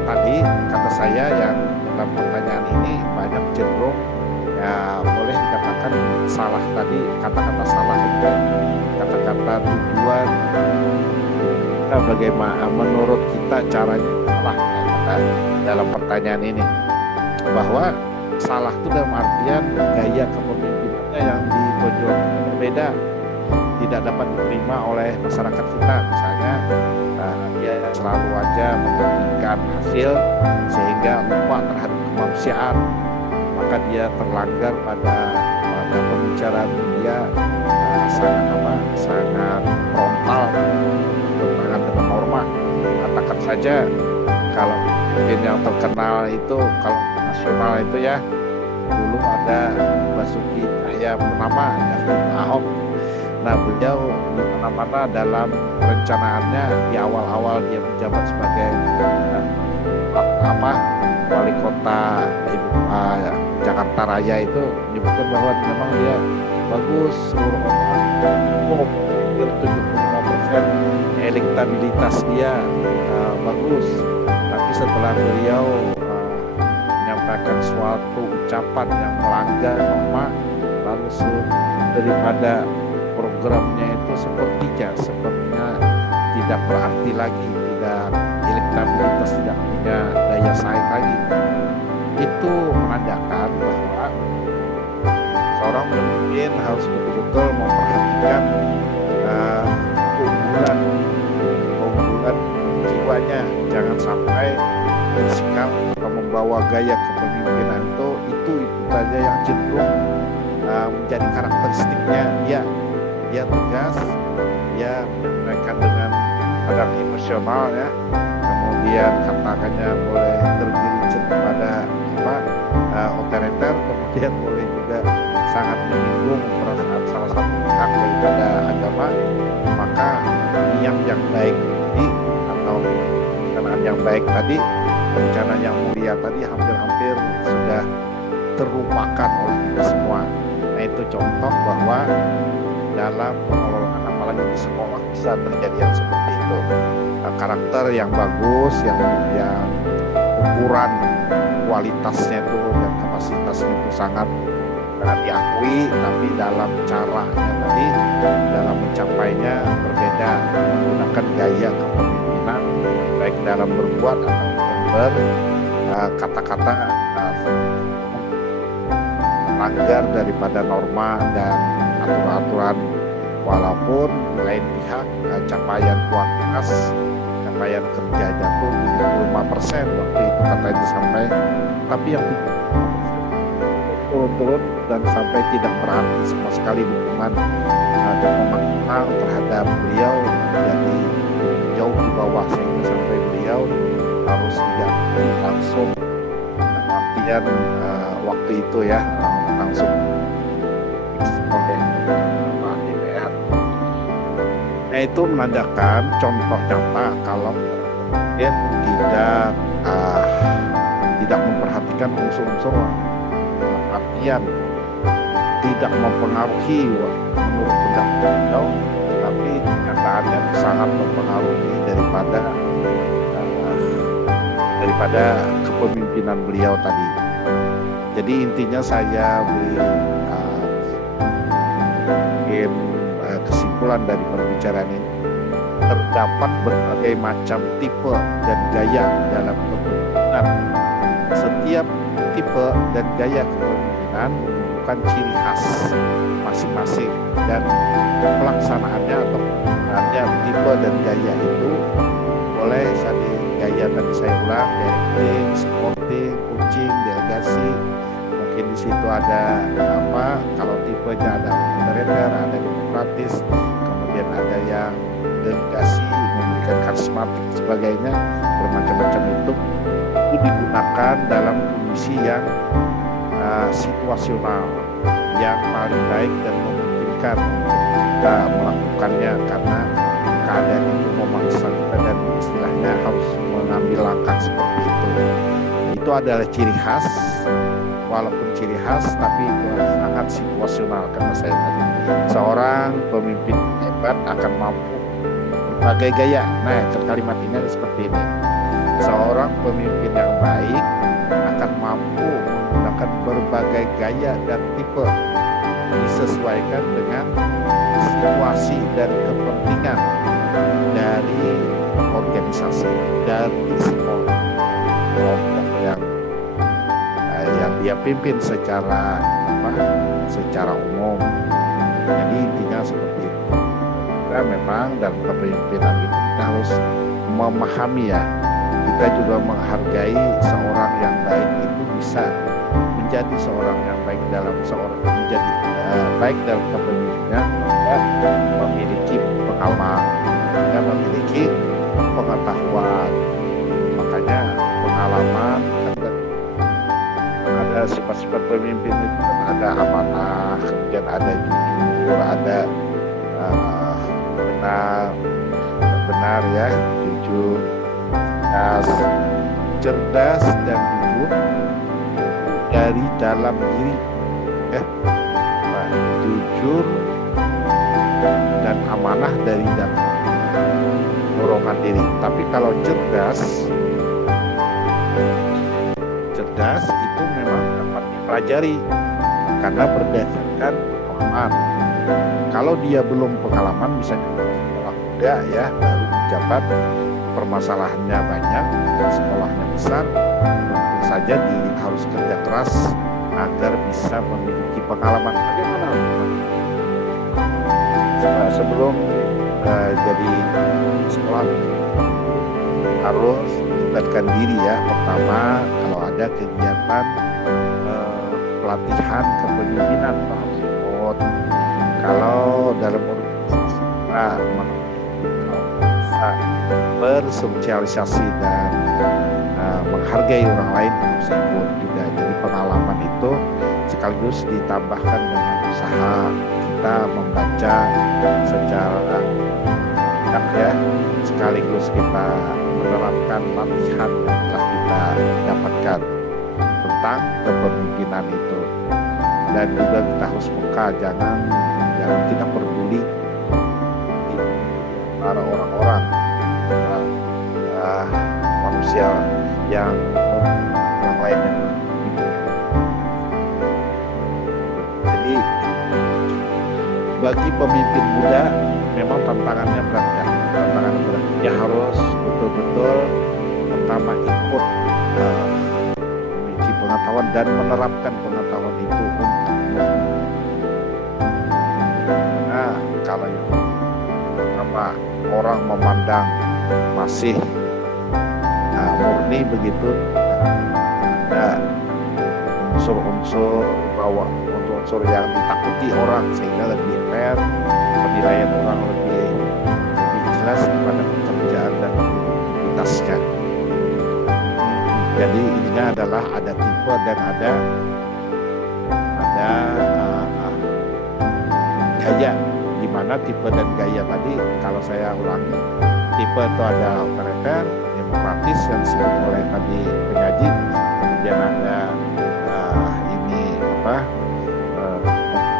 tadi kata saya yang dalam pertanyaan ini banyak cenderung ya boleh dikatakan salah, tadi kata-kata salah itu kata-kata tujuan bagaimana menurut kita caranya salah dalam pertanyaan ini, bahwa salah itu dalam artian gaya kepemimpinannya yang ditonjolkan berbeda, tidak dapat diterima oleh masyarakat kita. Misalnya dia selalu aja mementingkan hasil sehingga lupa terhadap kemanusiaan, maka dia terlanggar pada pembicaraan dia sangat frontal bertentangan dengan norma. Katakan saja kalau pemimpin yang terkenal itu, kalau nasional itu ya, dulu ada Basuki Cahayapurnama, Ahok. Nah, beliau di mana-mana dalam perencanaannya di awal-awal dia menjabat sebagai wali kota Jakarta Raya itu menyebutkan bahwa memang dia bagus, seluruh orang 75% elektabilitas dia bagus. Tapi setelah beliau menyampaikan suatu ucapan yang melanggar norma, lalu daripada programnya itu sepertinya tidak berarti lagi, tidak elektabilitas, tidak punya daya saing lagi. Itu menandakan bahwa seorang pemimpin harus betul-betul memperhatikan keunggulan jiwanya. Jangan sampai bersikap atau membawa gaya kepemimpinan itu saja yang cenderung menjadi karakteristiknya. Dia tegas, dia menyampaikan dengan kadar emosional ya, kemudian katakannya boleh tergelincir kepada otoriter, kemudian boleh juga sangat menyinggung perasaan salah satu pihak daripada agama. Maka niat yang baik tadi atau perencanaan yang baik tadi, perencanaan yang mulia tadi hampir-hampir sudah terlupakan oleh kita semua. Nah, itu contoh bahwa dalam pengelolaan apalagi di sekolah bisa terjadi yang seperti itu. Karakter yang bagus, yang ukuran kualitasnya itu dan kapasitasnya itu sangat diakui, tapi dalam caranya tadi, dalam mencapainya berbeda, menggunakan gaya kepemimpinan baik dalam berbuat atau kata-kata langgar daripada norma dan aturan-aturan, walaupun lain pihak capaian kuantitas, capaian kerjanya tuh 75% waktu itu katanya sampai, tapi yang turun-turun dan sampai tidak berarti sama sekali dukungan terhadap beliau jadi jauh di bawah, sehingga sampai beliau harus diganti langsung artian waktu itu ya langsung oleh DPR. Nah, itu menandakan contoh nyata kalau dia tidak memperhatikan unsur-unsur artian tidak mempengaruhi menurut pendapat beliau, tapi kenyataannya sangat mempengaruhi daripada kepemimpinan beliau tadi. Jadi intinya saya beri kesimpulan dari pembicaraan ini, terdapat berbagai macam tipe dan gaya dalam kepemimpinan. Setiap tipe dan gaya kepemimpinan menunjukkan ciri khas masing-masing, dan pelaksanaannya atau penggunaannya tipe dan gaya itu boleh tadi gaya tadi saya ulang, directing, supporting, coaching, delegasi. Mungkin di situ ada apa? Kalau tipenya ada moderator, ada demokratis, kemudian ada yang delegasi, memberikan karismatik sebagainya, bermacam-macam itu digunakan dalam kondisi yang situasional yang paling baik dan memungkinkan untuk kita melakukannya, karena keadaan itu memaksa kita dan istilahnya harus mengambil langkah seperti itu. Itu adalah ciri khas, walaupun ciri khas tapi itu sangat situasional, karena saya tadi seorang pemimpin hebat akan mampu berbagai gaya. Nah, kalimat ini seperti ini. Seorang pemimpin yang baik akan mampu menggunakan berbagai gaya dan tipe disesuaikan dengan situasi dan kepentingan dari organisasi, dari sekolah, kelompok yang dia pimpin secara umum. Jadi intinya seperti itu. Kita memang dalam kepemimpinan itu kita harus memahami ya, kita juga menghargai seorang yang baik itu bisa menjadi seorang yang baik dalam menjadi baik dalam kepemimpinan, memiliki pengalaman dan memiliki pengetahuan. Makanya pengalaman ada sifat-sifat pemimpin itu kan ada amanah, kemudian ada jujur, ada benar ya, jujur, cerdas dan jujur dari dalam diri ya. Jujur dan amanah dari dalam dorongan diri. Tapi kalau cerdas itu memang dapat dipelajari karena berdasarkan pengalaman. Kalau dia belum pengalaman, misalnya sekolah muda ya, baru menjabat, permasalahannya banyak, sekolahnya besar, tentu saja harus kerja keras agar bisa memiliki pengalaman. Bagaimana? Sebelum jadi sekolah harus melibatkan diri ya. Pertama, kalau ada kegiatan pelatihan kepemimpinan, harus ikut. Kalau dalam organisasi kita bisa bersosialisasi dan menghargai orang lain, harus ikut juga. Jadi pengalaman itu sekaligus ditambahkan dengan usaha kita membaca secara banyak ya, sekaligus kita menerapkan latihan yang telah kita dapatkan tentang kepemimpinan itu. Dan juga kita harus peka, jangan kita peduli para orang-orang manusia yang lainnya. Jadi bagi pemimpin muda memang tantangannya berat ya. Dia harus betul-betul pertama ikut memiliki pengetahuan dan menerapkan pengetahuan itu untuk karena kalau orang memandang masih murni begitu, ada unsur-unsur yang ditakuti orang, sehingga lebih fair, penilaian orang lebih jelas pada pekerjaan dan aktivitasnya. Jadi ininya adalah ada tipe dan ada gaya. Di mana tipe dan gaya tadi kalau saya ulangi, tipe itu ada otoriter, demokratis yang disebut oleh tadi penyaji, kemudian ada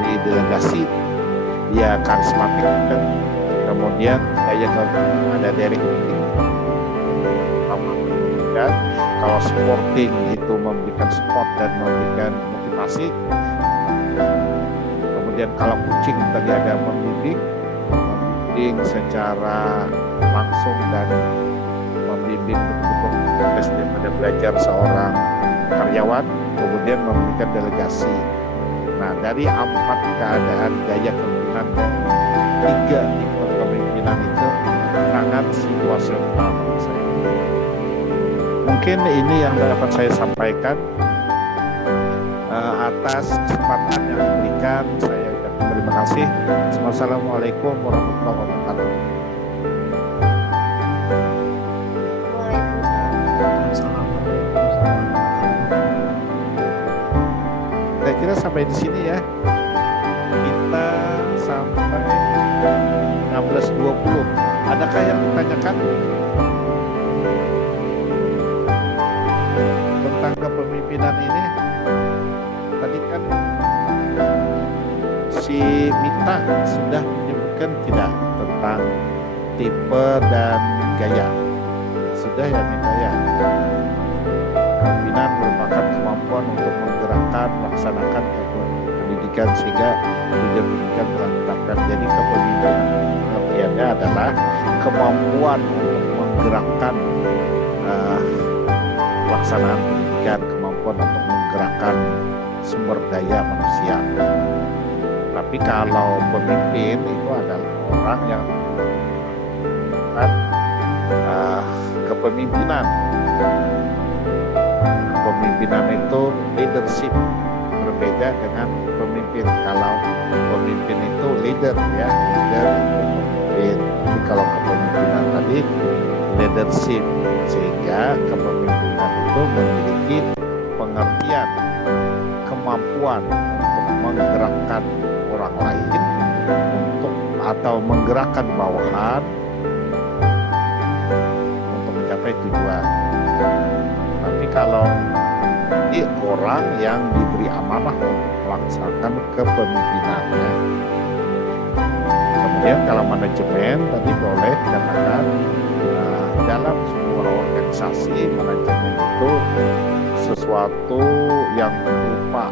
di delegasi, dia karismatik, dan kemudian gaya ada directing. Dan kalau supporting itu memberikan support dan memberikan motivasi. Kemudian kalau coaching tadi ada membimbing secara langsung dan membimbing betul-betul proses daripada belajar seorang karyawan. Kemudian memberikan delegasi Nah, dari 4 keadaan gaya kepemimpinan dan 3 tipe kepemimpinan itu sangat situasional menurut saya. Mungkin ini yang dapat saya sampaikan. Atas kesempatan yang diberikan, saya ucapkan terima kasih. Wassalamualaikum warahmatullahi wabarakatuh. Waalaikumsalam. Saya kira sampai di sini ya. Kita sampai 16.20. Adakah yang ditanyakan tentang kepemimpinan ini? Tadi kan si Mita sudah menyebutkan tidak tentang tipe dan gaya. Sudah ya Mita ya. Kepemimpinan merupakan kemampuan untuk menggerakkan, melaksanakan pendidikan sehingga tujuan pendidikan telah ditetapkan. Jadi kepemimpinan pengertiannya adalah kemampuan untuk menggerakkan pelaksanaan pendidikan, kemampuan untuk menggerakkan sumber daya manusia. Tapi kalau pemimpin itu adalah orang yang kepemimpinan. Kepemimpinan itu leadership, berbeda dengan pemimpin. Kalau pemimpin itu leader ya, leader itu pemimpin. Tapi kalau kepemimpinan tadi leadership, sehingga kepemimpinan itu memiliki pengertian, kemampuan untuk menggerakkan orang lain atau menggerakkan bawahan untuk mencapai tujuan. Tapi kalau ini orang yang diberi amanah untuk melaksanakan kepemimpinannya. Kemudian kalau manajemen tadi boleh dikatakan dalam sebuah organisasi, manajemen itu sesuatu yang berupa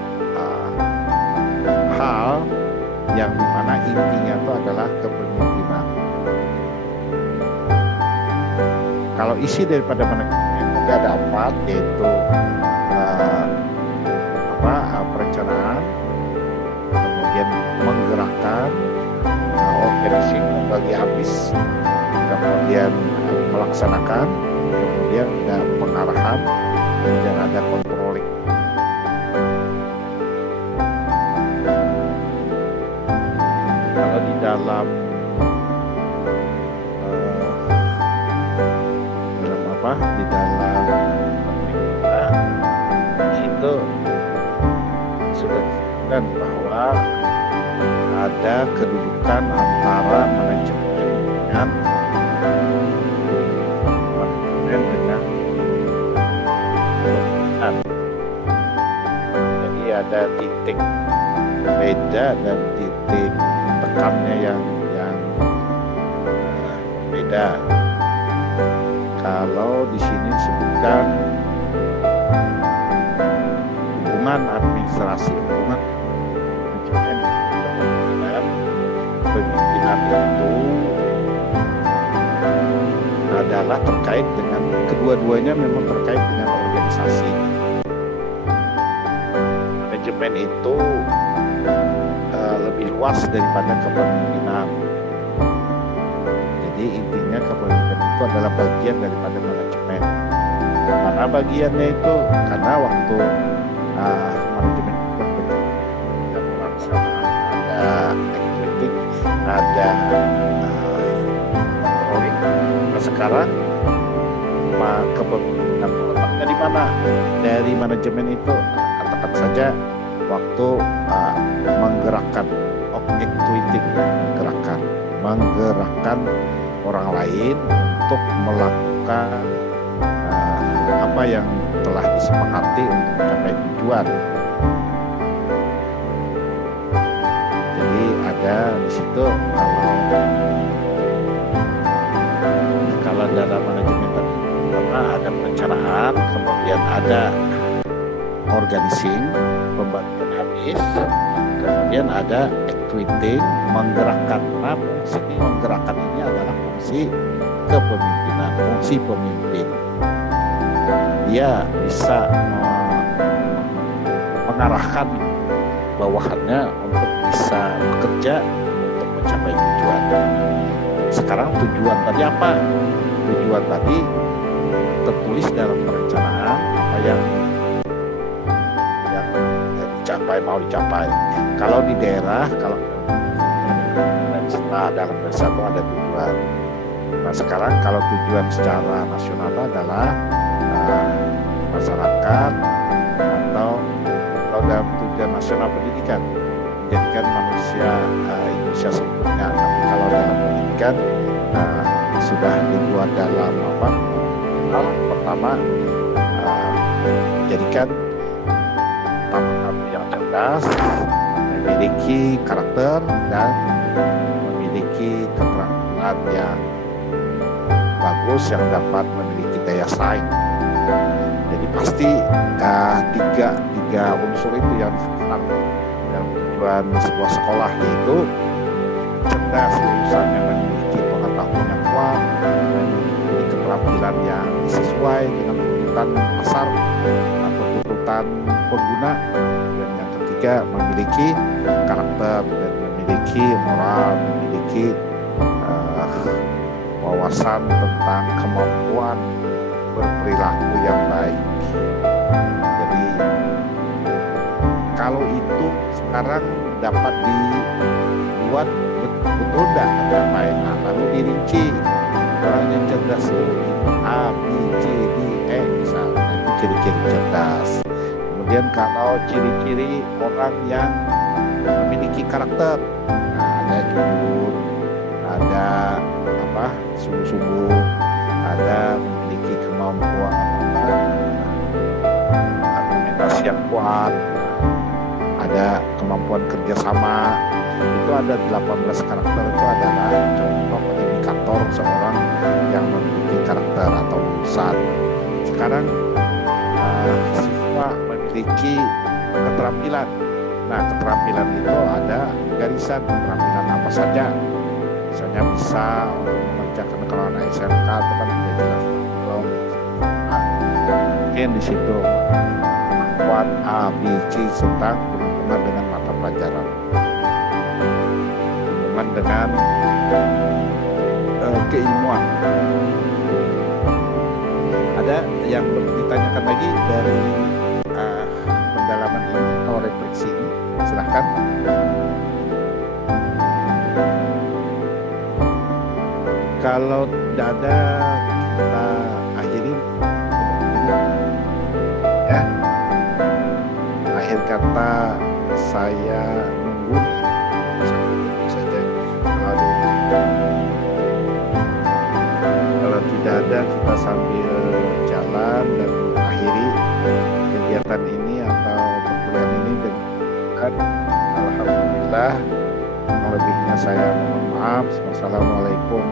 hal yang dimana intinya itu adalah kepemimpinan. Kalau isi daripada manajemen itu ada 4, yaitu perencanaan, kemudian menggerakkan, organizing, membagi habis, kemudian melaksanakan, kemudian ada pengarahan, kemudian ada controlling. Kalau di dalam di dalam itu sudah disebutkan bahwa ada kedudukan antara manajemen dengan pemerintahan. Jadi ada titik beda dan titik tekannya yang beda. Kalau di sini disebutkan hubungan administrasi, hubungan manajemen dan pemimpinan itu adalah terkait dengan kedua-duanya, memang terkait dengan organisasi. Manajemen itu lebih luas daripada kepemimpinan. Jadi intinya kepemimpinan itu adalah bagian daripada manajemen. Mana bagiannya itu? Karena waktu manajemen ada pelaksanaan, ada activity, ada controlling. Nah, sekarang kepemimpinan letaknya di mana? Dari manajemen itu katakan saja waktu menggerakkan, activating, menggerakkan orang lain untuk melakukan apa yang telah disepakati untuk mencapai tujuan. Jadi ada di situ kalau dalam manajemen tadi karena ada perencanaan, kemudian ada organizing, pembagian habis, kemudian ada activating, menggerakkan. Nah, fungsi menggerakkan ini adalah fungsi kepemimpinan, fungsi pemimpin. Dia bisa mengarahkan bawahannya untuk bisa bekerja untuk mencapai tujuan. Sekarang tujuan tadi apa? Tujuan tadi tertulis dalam perencanaan apa yang mau dicapai. Kalau di daerah, kalau dalam desa itu ada tujuan. Nah sekarang kalau tujuan secara nasional adalah masyarakat atau kalau dalam tujuan nasional pendidikan menjadikan manusia Indonesia sempurna. Tapi kalau dalam pendidikan sudah dibuat dalam apa? Hal pertama menjadikan tamu yang cerdas, memiliki karakter dan memiliki keterampilan yang bagus yang dapat memiliki daya saing. Jadi pasti tiga unsur itu yang dalam tujuan sebuah sekolah, yaitu cerdas, lulusannya memiliki pengetahuan yang kuat, memiliki keterampilan yang sesuai dengan tuntutan pasar atau tuntutan pengguna, dan yang ketiga memiliki karakter dan memiliki moral, memiliki wawasan tentang kemampuan berperilaku yang baik. Jadi kalau itu sekarang dapat dibuat betul tidak tercapai, lalu dirinci orang yang cerdas itu A, B, C, D, E misalnya, itu ciri-ciri cerdas. Kemudian kalau ciri-ciri orang yang memiliki karakter, ada jujur, ada sungguh-sungguh, ada memiliki kemampuan argumentasi yang kuat, ada kemampuan kerjasama. Itu ada 18 karakter, itu adalah contoh indikator seorang yang memiliki karakter atau lulusan. Sekarang siswa memiliki keterampilan. Nah, keterampilan itu ada garisan keterampilan apa saja. Misalnya bisa mengerjakan kalau anak SMK itu kan sudah jelas belum. Mungkin di situ kemampuan A, B, C tentang berhubungan dengan mata pelajaran, berhubungan dengan keilmuan. Ada yang ditanyakan lagi dari pendalaman ini atau refleksi ini, silahkan. Kalau tidak ada, kita akhiri ya. Akhir kata saya nunggu saja. Kalau tidak ada, kita sambil jalan dan akhiri kegiatan ini atau perkuliahan ini dengan alhamdulillah. Lebihnya saya mohon maaf. Wassalamualaikum.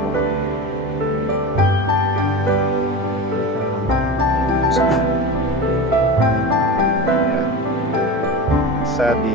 Ya. Bisa di